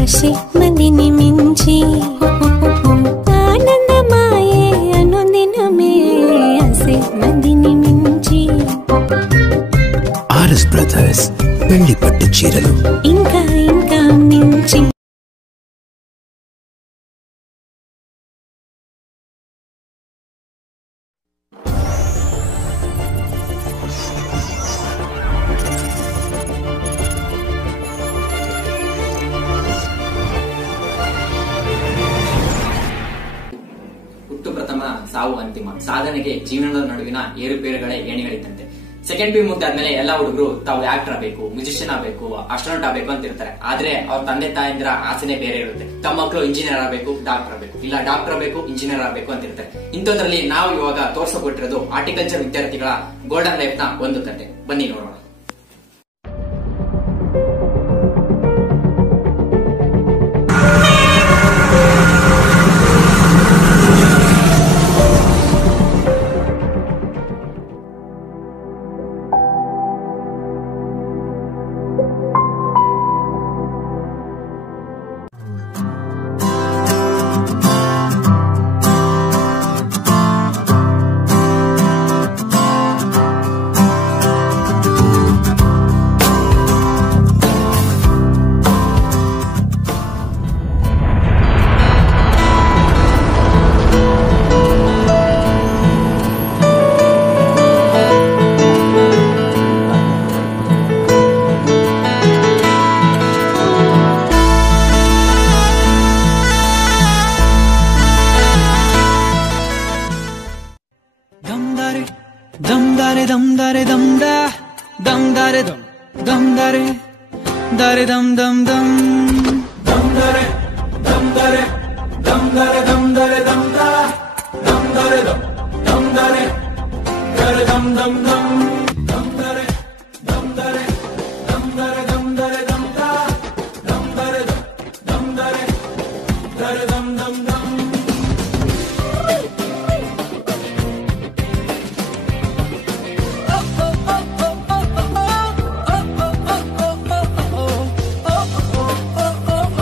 ಆಶೆ ಮಂದಿನಿ ಮಿಂಚಿ ಆನಂದ ಮಾಯೆ ಅನ್ನೊಂದಿನ ಮೇ ಆಸೆ ಮಂದಿನಿ ಮಿಂಚಿ RS Brothers పెళ్లి పట్టు చీరలు ఇంకా ఇంకా మించి ಪ್ರಥಮ ಸಾವು ಅಂತಿಮ ಸಾಧನೆಗೆ ಜೀವನದ ನಡುವಿನ ಏರುಪೇರುಗಳೇ ಏಣಿಗಳಿದ್ದಂತೆ. ಸೆಕೆಂಡ್ ಪಿ ಮುಗ್ದಾದ್ಮೇಲೆ ಎಲ್ಲಾ ಹುಡುಗರು ತಾವು ಆಕ್ಟರ್ ಆಗಬೇಕು, ಮ್ಯೂಸಿಷಿಯನ್ ಆಗಬೇಕು, ಆಸ್ಟ್ರೋನಾಟ್ ಆಗಬೇಕು ಅಂತ ಇರ್ತಾರೆ. ಆದ್ರೆ ಅವ್ರ ತಂದೆ ತಾಯಂದ್ರ ಆಸೆನೆ ಬೇರೆ ಇರುತ್ತೆ. ತಮ್ಮ ಮಕ್ಕಳು ಇಂಜಿನಿಯರ್ ಆಗಬೇಕು, ಡಾಕ್ಟರ್ ಆಗಬೇಕು, ಇಲ್ಲ ಡಾಕ್ಟರ್ ಆಗಬೇಕು, ಇಂಜಿನಿಯರ್ ಆಗಬೇಕು ಅಂತ ಇರ್ತಾರೆ. ಇಂಥದ್ರಲ್ಲಿ ನಾವು ಇವಾಗ ತೋರ್ಸಕೊಟ್ಟಿರೋದು ಹಾರ್ಟಿಕಲ್ಚರ್ ವಿದ್ಯಾರ್ಥಿಗಳ ಗೋಲ್ಡನ್ ಲೈಫ್ ನ ಒಂದು ಕತೆ. ಬನ್ನಿ ನೋಡೋಣ.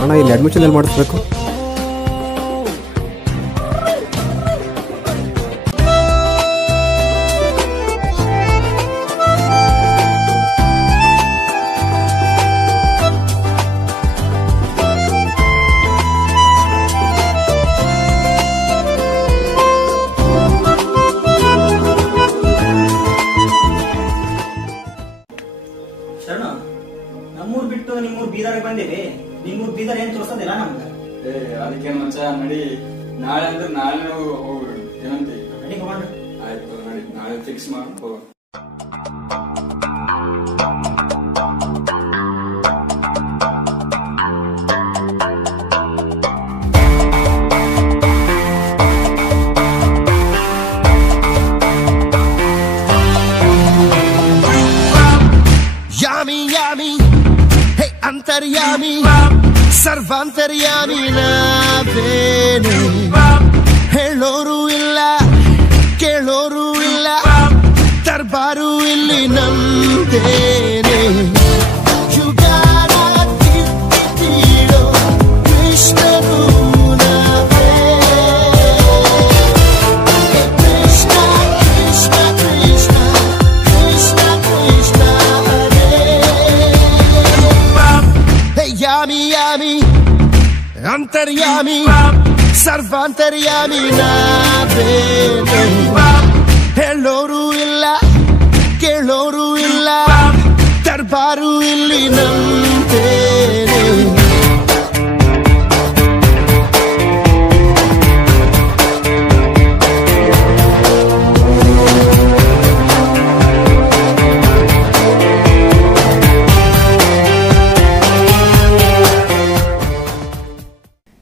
ಅಣ್ಣ ಇಲ್ಲಿ ಅಡ್ಮಿಷನ್ ಎಲ್ಲಿ ಮಾಡಿಸ್ಬೇಕು? ಶರಣ, ನಮ್ಮೂರ್ ಬಿಟ್ಟು ನಿಮ್ಮೂರ್ ಬೀದರ್ಗೆ ಬಂದಿವಿ. ನಿಮ್ಮೂರ್ ಬೀದರ್ ಏನ್ ತೋರ್ಸೋದಿಲ್ಲ ನಮ್ಗೆ. ಅದಕ್ಕೆ ಮಚ್ಚ ನಡಿ, ನಾಳೆ ಅಂದ್ರೆ ನಾಳೆ ಹೋಗ್ಬಿಡು. ಏನಂತ ನಡಿ ಹೋಗೋಣ. ಆಯ್ತು ನಡಿ, ನಾಳೆ ಫಿಕ್ಸ್ ಮಾಡಿ ಹೋಗೋಣ. ಯಾಮಿ ಯಾಮಿ ಹೇ ಅಂತರ್ಯಾಮಿ ಸರ್ವಾಂತರ್ಯಾಮಿ ನಾವೇನೆ. ಹೇಳೋರು ಇಲ್ಲ, ಕೇಳೋರು ಇಲ್ಲ, ದರ್ಬಾರು ಇಲ್ಲಿ ನಮ್ದೇನೆ. ಯುಗಾರ ತೀಡೋ ಕೃಷ್ಣನು ನಾವೇ. ಕೃಷ್ಣ ಕೃಷ್ಣ ಕೃಷ್ಣ ಕೃಷ್ಣ ಕೃಷ್ಣ ಹರೇ. ಯಾಮಿ ಯಾಮಿ ಅಂತರ್ಯಾಮಿ ಸರ್ವಾಂತರ್ಯಾಮಿ ನಾವೇನೆ. ಹೇಳೋರು ಇಲ್ಲ, ಕೇಳೋರು ಇಲ್ಲ, ದರ್ಬಾರು ಇಲ್ಲಿ ನಮ್ದೇನೆ.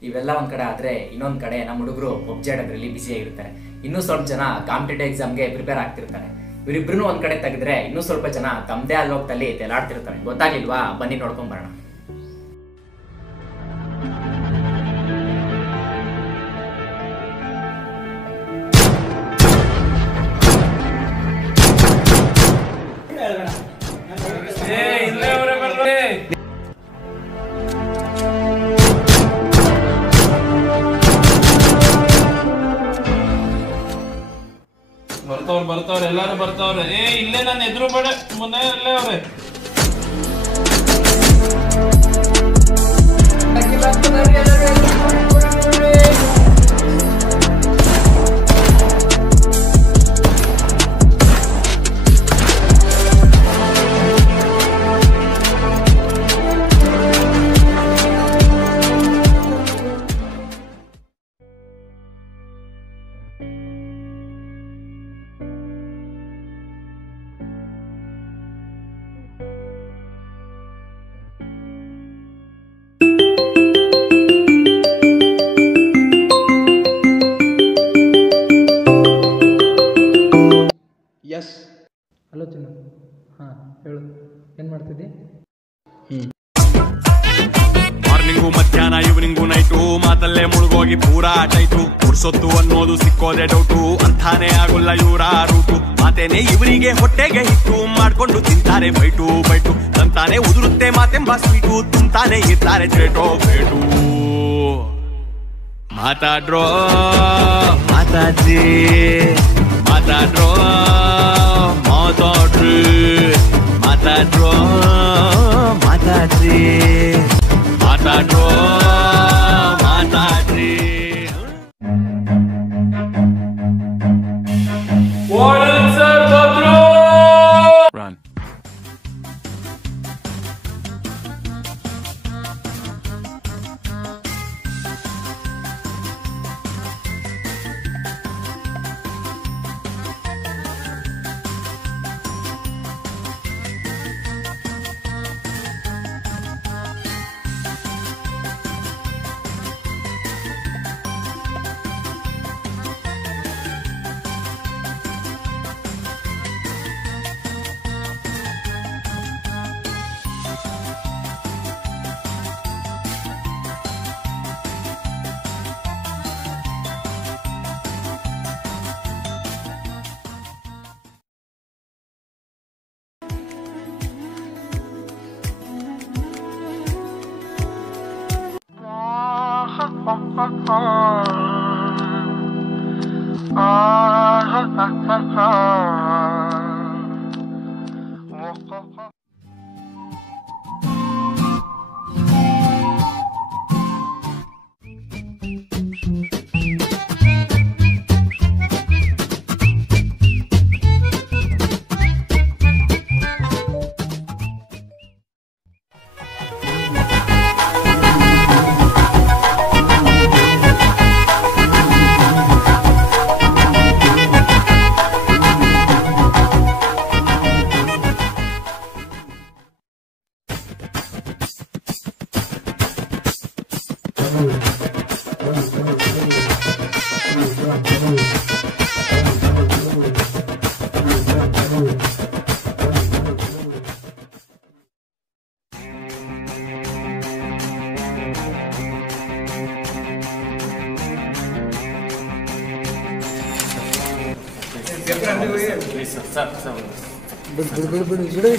ಇವೆಲ್ಲ ಒಂದ್ ಕಡೆ ಆದ್ರೆ ಇನ್ನೊಂದ್ ಕಡೆ ನಮ್ಮ ಹುಡುಗರು ಪಬ್ಜಿ ಆಡೋದ್ರಲ್ಲಿ ಬಿಸಿ ಆಗಿರ್ತಾರೆ. ಇನ್ನೂ ಸ್ವಲ್ಪ ಜನ ಕಾಂಪಿಟೇಟಿವ್ ಎಕ್ಸಾಮ್ಗೆ ಪ್ರಿಪೇರ್ ಆಗ್ತಿರ್ತಾರೆ. ಇವರಿಬ್ರು ಒಂದ್ ಕಡೆ ತೆಗೆದ್ರೆ ಇನ್ನೂ ಸ್ವಲ್ಪ ಜನ ತಮ್ಮದೇ ಅಲ್ಲೋಗ್ತಲ್ಲಿ ತೆಲಾಡ್ತಿರ್ತಾರೆ. ಗೊತ್ತಾಗ್ಲಿಲ್ವಾ? ಬನ್ನಿ ನೋಡ್ಕೊಂಡ್ ಬರೋಣ. ಬರ್ತಾವ್ರೆ ಎಲ್ಲಾರು ಬರ್ತಾವ್ರೆ. ಇಲ್ಲೇ ನಾನು ಎದುರು ಬೇಡ ಮನೆಯಲ್ಲೇ ಅವ್ರೆ. ಎಸ್ ಹಲೋ ಚಿನ್ನು. ಹಾಂ ಹೇಳು, ಏನು ಮಾಡ್ತಿದ್ದಿ? ಮಾರ್ನಿಂಗು ಮಧ್ಯಾಹ್ನ ಈವ್ನಿಂಗು ನೈಟು ಮಾತಲ್ಲೇ ಮುಳುಗೋಗಿ ಪೂರಾ ಟೈಟು. ಪುರ್ಸೊತ್ತು ಅನ್ನೋದು ಸಿಕ್ಕೋದೆ ಡೌಟು, ಅಂತಾನೆ ಆಗೋಲ್ಲ ಇವರ ರೂಟು. ಮಾತೇನೆ ಇವರಿಗೆ ಹೊಟ್ಟೆಗೆ ಹಿಟ್ಟು, ಮಾಡ್ಕೊಂಡು ತಿಂತಾರೆ ಬೈಟು ಬೈಟು. ತಂತಾನೆ ಉದುರುತ್ತೆ ಮಾತೆಂಬ ಸ್ವೀಟು, ತುಂಬ್ತಾನೆ ಇರ್ತಾರೆ ಗ್ರೇಟೋ ಗ್ರೇಟು. ಮಾತಾಡ್ರೋ ಮಾತಾಡ್ರಿ ಮಾತಾಡ್ರೋ ಮಾತಾಡ್ರಿ ಮಾತಾಡ್ರೋ ಮಾತಾಡ್ರಿ ಮಾತಾಡ್ರೋ ಮಾತಾಡ್ರಿ. Run.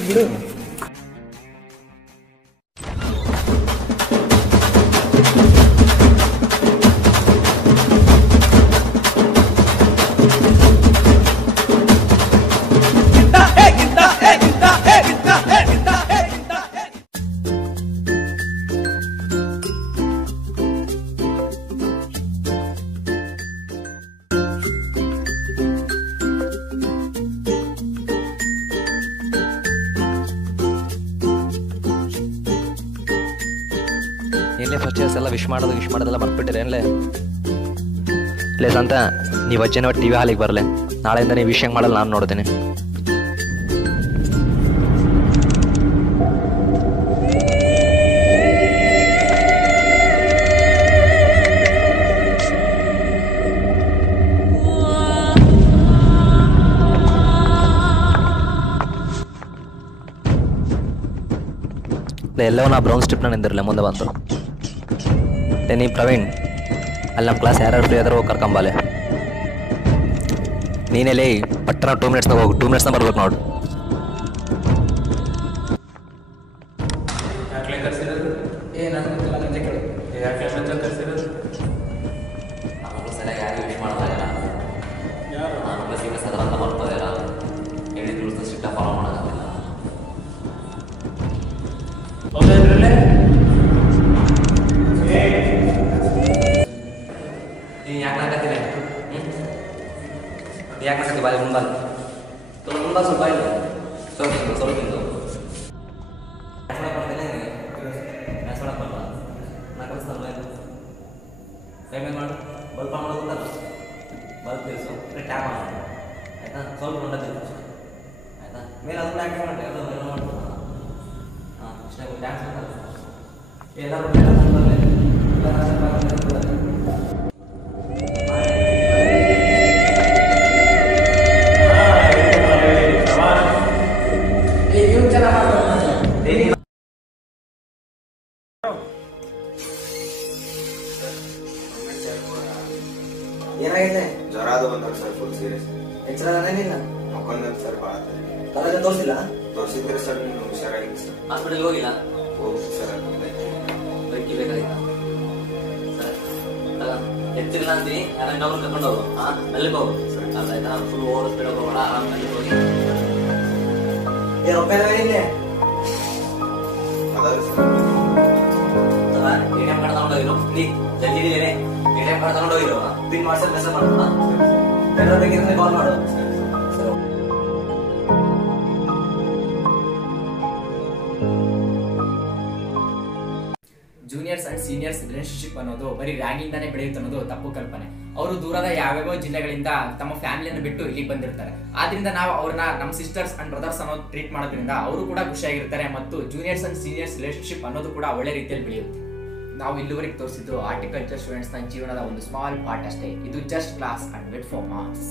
ಬಿಡು. ಏನ್ಲೇ ಫಸ್ಟ್ ಇಯರ್ಸ್ ಎಲ್ಲ ವಿಶ್ ಮಾಡೋದೆಲ್ಲ ಮರ್ತ್ಬಿಟ್ಟಿರಿ ಏನ್ಲೇ ಲೇ ಸಂತ ನೀವು ಅಜ್ಜನ ಟಿವಿ ಹಾಲಿಗೆ ಬರಲೆ. ನಾಳೆಯಿಂದ ನೀವು ವಿಶ್ ಹೆಂಗೆ ಮಾಡಲ್ಲ ನಾನು ನೋಡ್ತೀನಿ. ಎಲ್ಲವೂ ನಾ ಬ್ರೌನ್ ಸ್ಟ್ರಿಪ್ನ ನಿಂದಿರಲ್ಲ ಮುಂದೆ ಬಂತು. ನೀ ಪ್ರವೀಣ್ ಅಲ್ಲಿ ನಮ್ಮ ಕ್ಲಾಸ್ ಯಾರ್ಯಾರು ಫ್ರೀ ಆದರೂ ಹೋಗಿ ಕರ್ಕೊಂಬಾಲೆ. ನೀನೆಲ್ಲಿ ಪಟ್ಟಣ 2 ಮಿನಿಟ್ಸ್ನಾಗ ಹೋಗು, 2 ಮಿನಿಟ್ಸ್ನಾಗ ಬರ್ಬೇಕು ನೋಡು. ಸರಿಯಾಗಿ ಯಾರು ವಿಶ್ ಮಾಡೋದಾಗಲ್ಲ. ನಾನು ಸೀರಿಯಸ್ ಅದರ ಅಂತ ಬರ್ತದೆ. ಜಾಸ್ತಿ ಬಾಯಿ ಮುಂಬಾಲಿ ಮುಂಬಾ ಸ್ವಲ್ಪ ಇಲ್ಲ ಸ್ವಲ್ಪ ತಿಂದು ಪೇಮೆಂಟ್ ಮಾಡು ಬಲ್ಪ ಮಾಡೋದು ಗೊತ್ತಲ್ಲ ಬಲ್ಪ್ ತಿರ್ಸು ಟ್ಯಾಪ್ ಮಾಡೋದು ಆಯಿತಾ ಸ್ವಲ್ಪ ಉಂಡ ತಿರ್ಸು ಆಯಿತಾ ಮೇಲೆ ಅದು ಟ್ಯಾಪ್ ಮಾಡಿ ಅದು ಎಲ್ಲ ಮಾಡ್ಬೋದು ಹಾಂ ಅಷ್ಟೇ ಡ್ಯಾನ್ಸ್ ಮಾಡ್ತಾರೆ ಎಲ್ಲರೂ ಏನಾಗಿದೆ? ಜ್ವರ ಅದು ಬಂದಾಗ ಸರ್ ಫುಲ್ ಸೀರಿಯಸ್. ಎಚ್ಚರನೇನಿಲ್ಲ? ಮಕ್ಕಂದ ಸರ್ ಭಾಳ ಕಾಲೇಜ್ ತೋರಿಸಿಲ್ಲ? ತೋರಿಸಿದ್ರೆ ಸರ್ ನೀವು ಹುಷಾರಾಗಿತ್ತು ಸರ್. ಹಾಸ್ಪಿಟಲ್ಗೆ ಹೋಗಿಲ್ಲ? ಹೋಗಿ ಸರ್ ಬೆಕ್ಕಿ ಬೇಕಾಗಿತ್ತ ಸರ್ ಅಲ್ಲ ಎತ್ತಿಲ್ಲ ಅಂತೀನಿ ಯಾರ ಇನ್ನೊಬ್ರು ಕರ್ಕೊಂಡು ಹೋಗು ಅಲ್ಲಿಗೆ ಹೋಗು ಅಲ್ಲ ಆಯ್ತಾ ಫುಲ್ ಓವರ್ ಸ್ಪೀಡ್ ಹೋಗೋಣ ಆರಾಮ್ ಅಲ್ಲಿ ಹೋಗಿ ರೊಕ್ಕ ಏನಿಲ್ಲ ಅದಾದ್ರೆ ಸರ್ ಎ.ಟಿ.ಎಂ ಕಾರ್ಡ್ ತಗೊಂಡೋಗಿರೋ ಜಲ್ದಿ ಎ.ಟಿ.ಎಂ ಕಾರ್ಡ್ ತಗೊಂಡೋಗಿರೋ ಪಿನ್ ವಾಟ್ಸಪ್ ಮೆಸೇಜ್ ಮಾಡೋಣ ಏನಾದ್ರು ಬೇಕಿದ್ರೆ ಕಾಲ್ ಮಾಡು sir. Juniors and seniors relationship ಅನ್ನೋದು ಬರೀ ರ್ಯಾಂಗಿಂದಾನೇ ಬೆಳೆಯುತ್ತೆ ಅನ್ನೋದು ತಪ್ಪು ಕಲ್ಪನೆ. ಅವರು ದೂರದ ಯಾವ್ಯಾವ ಜಿಲ್ಲೆಗಳಿಂದ ತಮ್ಮ ಫ್ಯಾಮಿಲಿಯನ್ನು ಬಿಟ್ಟು ಇಲ್ಲಿಗೆ ಬಂದಿರ್ತಾರೆ. ಆದ್ರಿಂದ ನಾವು ಅವ್ರನ್ನ ನಮ್ಮ ಸಿಸ್ಟರ್ಸ್ ಅಂಡ್ ಬ್ರದರ್ಸ್ ಅನ್ನೋದು ಟ್ರೀಟ್ ಮಾಡೋದ್ರಿಂದ ಅವರು ಕೂಡ ಖುಷಿಯಾಗಿರ್ತಾರೆ ಮತ್ತು ಜೂನಿಯರ್ಸ್ ಅಂಡ್ ಸೀನಿಯರ್ಸ್ ರಿಲೇಶನ್ಶಿಪ್ ಅನ್ನೋದು ಕೂಡ ಒಳ್ಳೆ ರೀತಿಯಲ್ಲಿ ಬೆಳೆಯುತ್ತೆ. ನಾವು ಇಲ್ಲಿವರೆಗೆ ತೋರಿಸಿದ್ದು ಆರ್ಟಿಕಲ್ಚರ್ ಸ್ಟೂಡೆಂಟ್ಸ್ ನ ಜೀವನದ ಒಂದು ಸ್ಮಾಲ್ ಪಾರ್ಟ್ ಅಷ್ಟೇ. ಇದು just class and wait for marks.